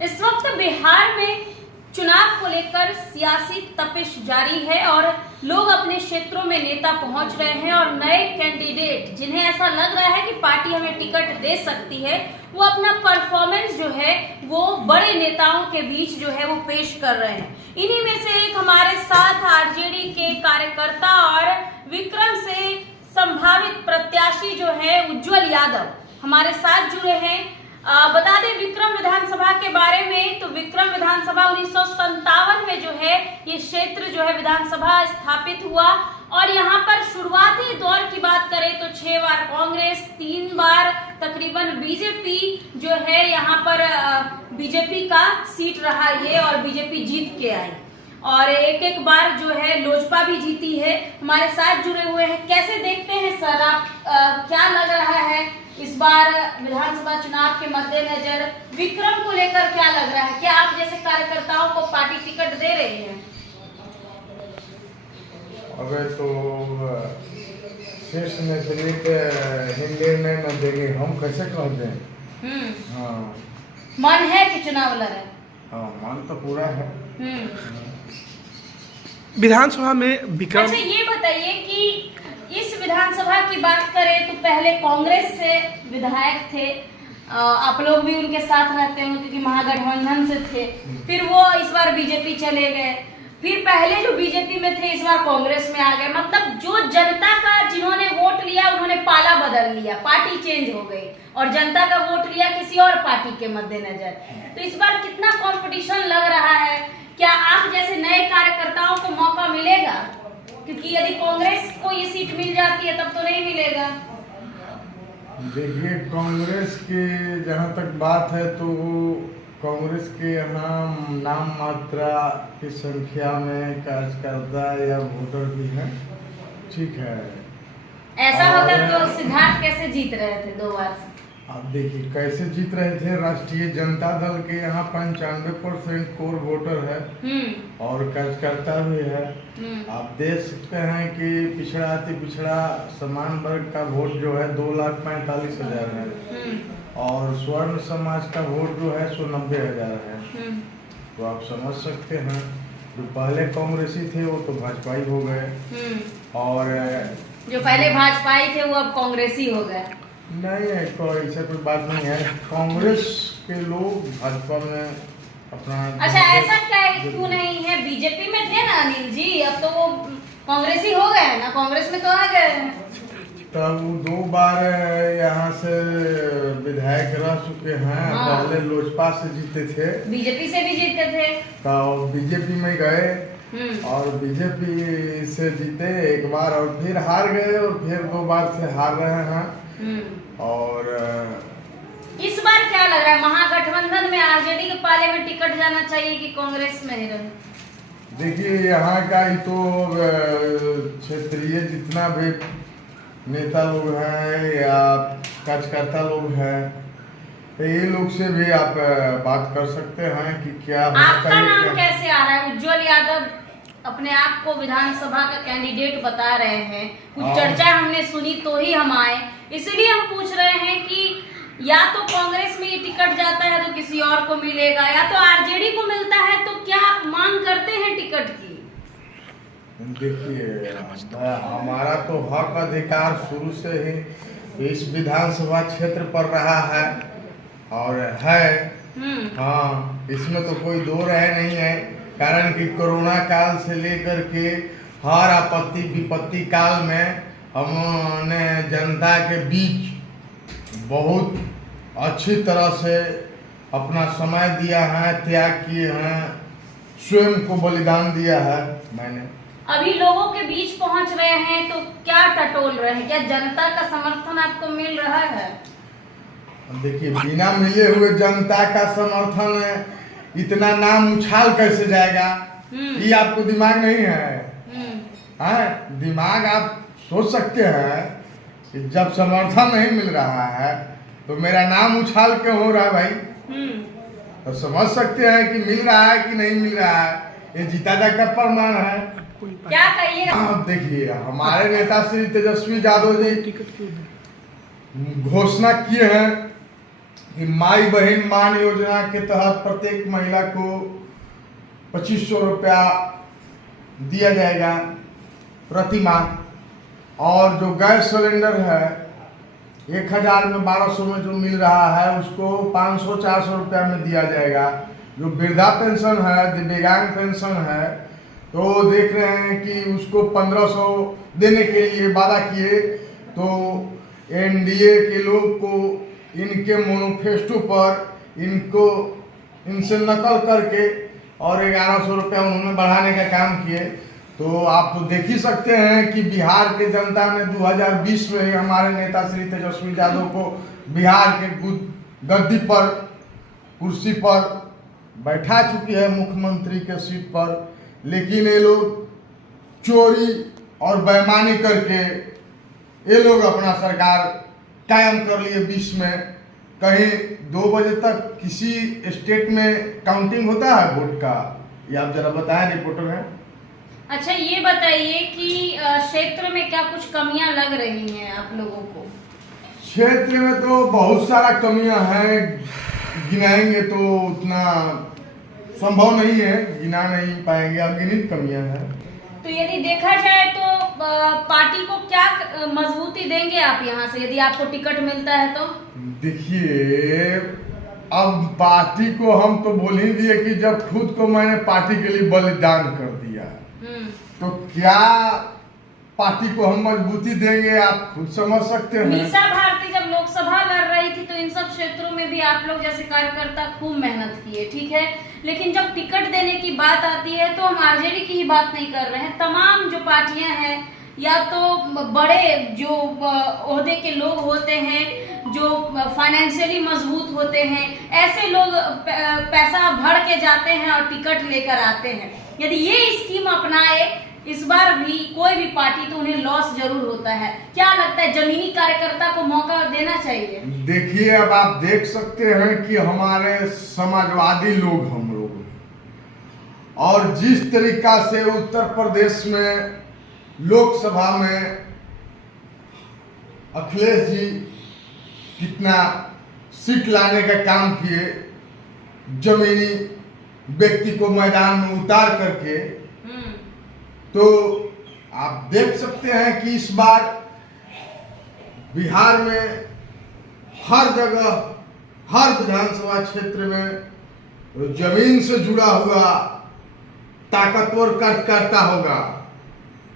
इस वक्त बिहार में चुनाव को लेकर सियासी तपिश जारी है और लोग अपने क्षेत्रों में नेता पहुंच रहे हैं और नए कैंडिडेट जिन्हें ऐसा लग रहा है कि पार्टी हमें टिकट दे सकती है, वो अपना परफॉर्मेंस जो है वो बड़े नेताओं के बीच जो है वो पेश कर रहे हैं। इन्हीं में से एक हमारे साथ आरजेडी के कार्यकर्ता और विक्रम से संभावित प्रत्याशी जो है उज्जवल यादव हमारे साथ जुड़े हैं। बता दें विक्रम विधानसभा के बारे में, तो विक्रम विधानसभा 1957 में जो है ये क्षेत्र जो है विधानसभा स्थापित हुआ और यहाँ पर शुरुआती दौर की बात करें तो 6 बार कांग्रेस, 3 बार तकरीबन बीजेपी जो है यहाँ पर बीजेपी का सीट रहा ये और बीजेपी जीत के आई और एक बार जो है लोजपा भी जीती है। हमारे साथ जुड़े हुए हैं, कैसे देखते हैं सर आप, क्या लग रहा है इस बार विधानसभा चुनाव के मद्देनजर विक्रम को लेकर क्या लग रहा है? क्या आप जैसे कार्यकर्ताओं को पार्टी टिकट दे रही है? अबे तो शीर्ष नेतृत्व निर्णय न देंगे, हम कैसे कह दें? हाँ, मन है कि चुनाव लड़े? हाँ, मन तो पूरा है। विधानसभा में विक्रम, अच्छा ये बताइए कि इस विधानसभा की बात करें तो पहले कांग्रेस से विधायक थे, आप लोग भी उनके साथ रहते हैं क्योंकि महागठबंधन से थे, फिर वो इस बार बीजेपी चले गए, फिर पहले जो बीजेपी में थे इस बार कांग्रेस में आ गए। मतलब जो जनता का जिन्होंने वोट लिया उन्होंने पाला बदल लिया, पार्टी चेंज हो गई और जनता का वोट लिया किसी और पार्टी के मद्देनजर। तो इस बार कितना कंपटीशन लग रहा है? क्या आप जैसे नए कार्यकर्ताओं को मौका मिलेगा? क्योंकि यदि कांग्रेस को ये सीट मिल जाती है तब तो नहीं मिलेगा। देखिए, कांग्रेस के जहाँ तक बात है तो कांग्रेस के यहाँ नाम मात्रा की संख्या में कार्यकर्ता या वोटर भी हैं, ठीक है। ऐसा होता तो सिद्धार्थ कैसे जीत रहे थे 2 बार से? आप देखिए कैसे जीत रहे थे। राष्ट्रीय जनता दल के यहाँ 95% कोर वोटर है और कार्यकर्ता भी है। आप देख सकते हैं कि पिछड़ा अति पिछड़ा समान वर्ग का वोट जो है 2,45,000 है और स्वर्ण समाज का वोट जो है 190,000 है। तो आप समझ सकते हैं जो पहले कांग्रेसी थे वो तो भाजपाई हो गए और जो पहले भाजपाई थे वो अब कांग्रेसी हो गए। नहीं है, कोई ऐसा कोई बात नहीं है। कांग्रेस के लोग भाजपा में अपना, अच्छा ऐसा क्यों नहीं है? बीजेपी में थे ना अनिल जी, अब तो वो कांग्रेसी हो गए ना, कांग्रेस में तो आ गए हैं। तब 2 बार यहाँ से विधायक रह चुके हैं। पहले लोजपा से जीते थे, बीजेपी से भी जीते थे, तो बीजेपी में गए और बीजेपी से जीते 1 बार और फिर हार गए और फिर 2 बार से हार रहे हैं। और इस बार क्या लग रहा है, महागठबंधन में आरजेडी के पाले में टिकट जाना चाहिए कि कांग्रेस में ही रहे? देखिए, यहाँ का ही तो क्षेत्रीय जितना भी नेता लोग हैं या कार्यकर्ता लोग हैं, तो ये लोग से भी आप बात कर सकते हैं कि क्या आपका नाम कैसे आ रहा है? उज्जवल यादव अपने आप को विधानसभा का कैंडिडेट बता रहे हैं, कुछ चर्चा हमने सुनी तो ही हम आए, इसलिए हम पूछ रहे हैं कि या तो कांग्रेस में ये टिकट जाता है तो किसी और को मिलेगा या तो आरजेडी को मिलता है, तो क्या आप मांग करते हैं टिकट की? देखिए, हमारा तो हक अधिकार शुरू से ही इस विधानसभा क्षेत्र पर रहा है और है। हाँ, इसमें तो कोई दो राय नहीं है, कारण कि कोरोना काल से लेकर के हर आपत्ति विपत्ति काल में हमने जनता के बीच बहुत अच्छी तरह से अपना समय दिया है, त्याग किए हैं, स्वयं को बलिदान दिया है मैंने। अभी लोगों के बीच पहुंच रहे हैं तो क्या टटोल रहे हैं? क्या जनता का समर्थन आपको मिल रहा है? देखिए, बिना मिले हुए जनता का समर्थन इतना नाम उछाल कैसे जाएगा? ये आपको दिमाग नहीं है? दिमाग आप सोच सकते हैं कि जब समर्थन नहीं मिल रहा है तो मेरा नाम उछाल क्यों हो रहा है भाई? तो समझ सकते हैं कि मिल रहा है कि नहीं मिल रहा है, ये जीता जागता प्रमाण है। क्या कहिए? देखिए, हमारे नेता श्री तेजस्वी यादव जी घोषणा किए हैं कि माई बहन मान योजना के तहत प्रत्येक महिला को 2500 रुपया दिया जाएगा प्रति माह। और जो गैस सिलेंडर है 1000 में 1200 में जो मिल रहा है उसको 500-400 रुपया में दिया जाएगा। जो वृद्धा पेंशन है, दिव्यांग पेंशन है, तो देख रहे हैं कि उसको 1500 देने के लिए वादा किए। तो एनडीए के लोग को इनके मैनिफेस्टो पर इनसे नकल करके और 1100 रुपया उन्होंने बढ़ाने का काम किए। तो आप तो देख ही सकते हैं कि बिहार के जनता ने 2020 में हमारे नेता श्री तेजस्वी यादव को बिहार के गद्दी पर, कुर्सी पर बैठा चुकी है, मुख्यमंत्री के सीट पर। लेकिन ये लोग चोरी और बेईमानी करके ये लोग अपना सरकार कायम कर लिए। 20 में कहीं 2 बजे तक किसी स्टेट में काउंटिंग होता है वोट का, ये आप जरा बताएं, रिपोर्टर हैं। अच्छा, ये बताइए कि क्षेत्र में क्या कुछ कमियां लग रही हैं आप लोगों को? क्षेत्र में तो बहुत सारा कमियां हैं, गिनाएंगे तो उतना संभव नहीं है, गिना नहीं पाएंगे, अगणित कमियां हैं। तो यदि देखा जाए तो पार्टी को क्या मजबूती देंगे आप यहाँ से, यदि आपको टिकट मिलता है तो? देखिए, अब पार्टी को हम तो बोल ही दिए कि जब खुद को मैंने पार्टी के लिए बलिदान कर दिया, तो क्या पार्टी को हम मजबूती देंगे, आप खुद समझ सकते हैं। मीसा भारती जब लोकसभा लड़ रही थी तो इन सब क्षेत्रों में भी आप लोग जैसे कार्यकर्ता खूब मेहनत किए, ठीक है, लेकिन जब टिकट देने की बात आती है तो हम आरजेडी की ही बात नहीं कर रहे हैं। तमाम जो पार्टियां हैं या तो बड़े जो ओहदे के लोग होते हैं, जो फाइनेंशियली मजबूत होते हैं, ऐसे लोग पैसा भर के जाते हैं और टिकट लेकर आते हैं। यदि ये स्कीम अपनाए इस बार भी कोई भी पार्टी तो उन्हें लॉस जरूर होता है। क्या लगता है, जमीनी कार्यकर्ता को मौका देना चाहिए? देखिए, अब आप देख सकते हैं कि हमारे समाजवादी लोग हम लोग, और जिस तरीका से उत्तर प्रदेश में लोकसभा में अखिलेश जी कितना सीट लाने का काम किए, जमीनी व्यक्ति को मैदान में उतार करके, तो आप देख सकते हैं कि इस बार बिहार में हर जगह, हर विधानसभा क्षेत्र में जमीन से जुड़ा हुआ ताकतवर कार्यकर्ता होगा,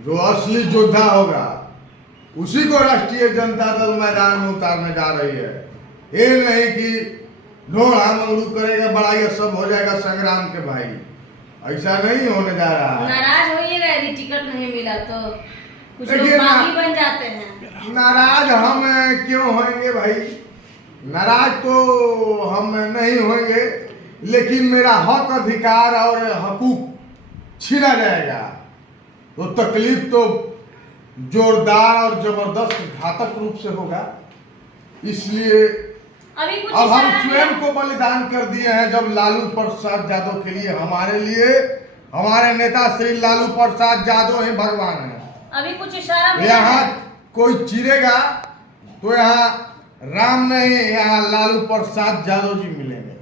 जो असली योद्धा होगा, उसी को राष्ट्रीय जनता दल मैदान में उतारने जा रही है। ये नहीं कि ढोड़ा मंगरू करेगा, बड़ा ये सब हो जाएगा संग्राम के भाई, ऐसा नहीं होने जा रहा है। नाराज होइएगा यदि टिकट नहीं मिला तो, कुछ लोग बागी बन जाते हैं। नाराज हम क्यों होंगे भाई, नाराज तो हम नहीं होंगे, लेकिन मेरा हक, अधिकार और हकूक छीना जाएगा तो तकलीफ तो जोरदार और जबरदस्त घातक रूप से होगा। इसलिए अभी कुछ अब हम स्वयं को बलिदान कर दिए हैं। जब लालू प्रसाद यादव के लिए, हमारे लिए हमारे नेता श्री लालू प्रसाद यादव ही भगवान है। अभी कुछ इशारा यहाँ कोई चिरेगा तो यहाँ राम नहीं, यहाँ लालू प्रसाद यादव जी मिलेंगे।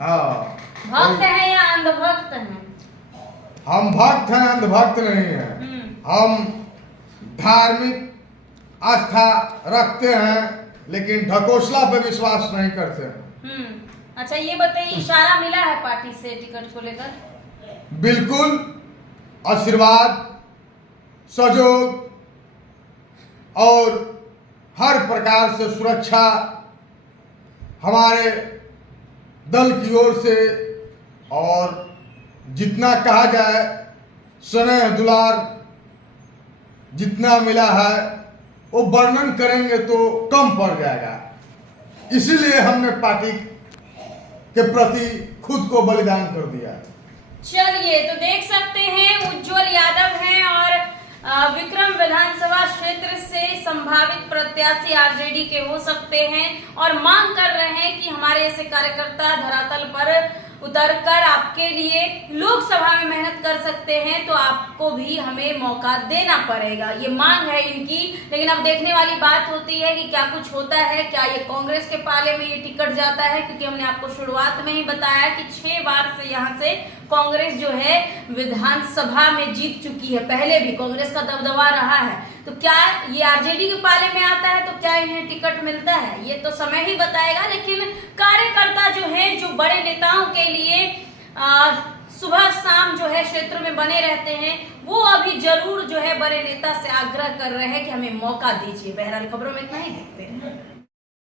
हाँ, भक्त हैं या अंधभक्त हैं? हम भक्त हैं, अंधभक्त नहीं है। हम धार्मिक आस्था रखते हैं, लेकिन ढकोसला पे विश्वास नहीं करते हैं। अच्छा, ये बताइए, इशारा मिला है पार्टी से टिकट को लेकर? बिल्कुल, आशीर्वाद, सहयोग और हर प्रकार से सुरक्षा हमारे दल की ओर से, और जितना कहा जाए स्नेह दुलार जितना मिला है वो वर्णन करेंगे तो कम पड़ जाएगा। इसीलिए हमने पार्टी के प्रति खुद को बलिदान कर दिया। चलिए, तो देख सकते हैं उज्जवल यादव हैं और विक्रम विधानसभा क्षेत्र से संभावित प्रत्याशी आरजेडी के हो सकते हैं, और मांग कर रहे हैं कि हमारे ऐसे कार्यकर्ता धरातल पर उतरकर आपके लिए लोकसभा में मेहनत कर सकते हैं, तो आपको भी हमें मौका देना पड़ेगा। ये मांग है इनकी। लेकिन अब देखने वाली बात होती है कि क्या कुछ होता है, क्या ये कांग्रेस के पाले में ये टिकट जाता है, क्योंकि हमने आपको शुरुआत में ही बताया कि 6 बार से यहाँ से कांग्रेस जो है विधानसभा में जीत चुकी है। पहले भी कांग्रेस का दबदबा रहा है, तो क्या ये आरजेडी के पाले में आता है तो क्या इन्हें टिकट मिलता है, ये तो समय ही बताएगा। लेकिन कार्यकर्ता जो है, जो बड़े नेताओं के लिए सुबह शाम जो है क्षेत्र में बने रहते हैं, वो अभी जरूर जो है बड़े नेता से आग्रह कर रहे हैं कि हमें मौका दीजिए। बहरहाल खबरों में इतना ही, देखते हैं।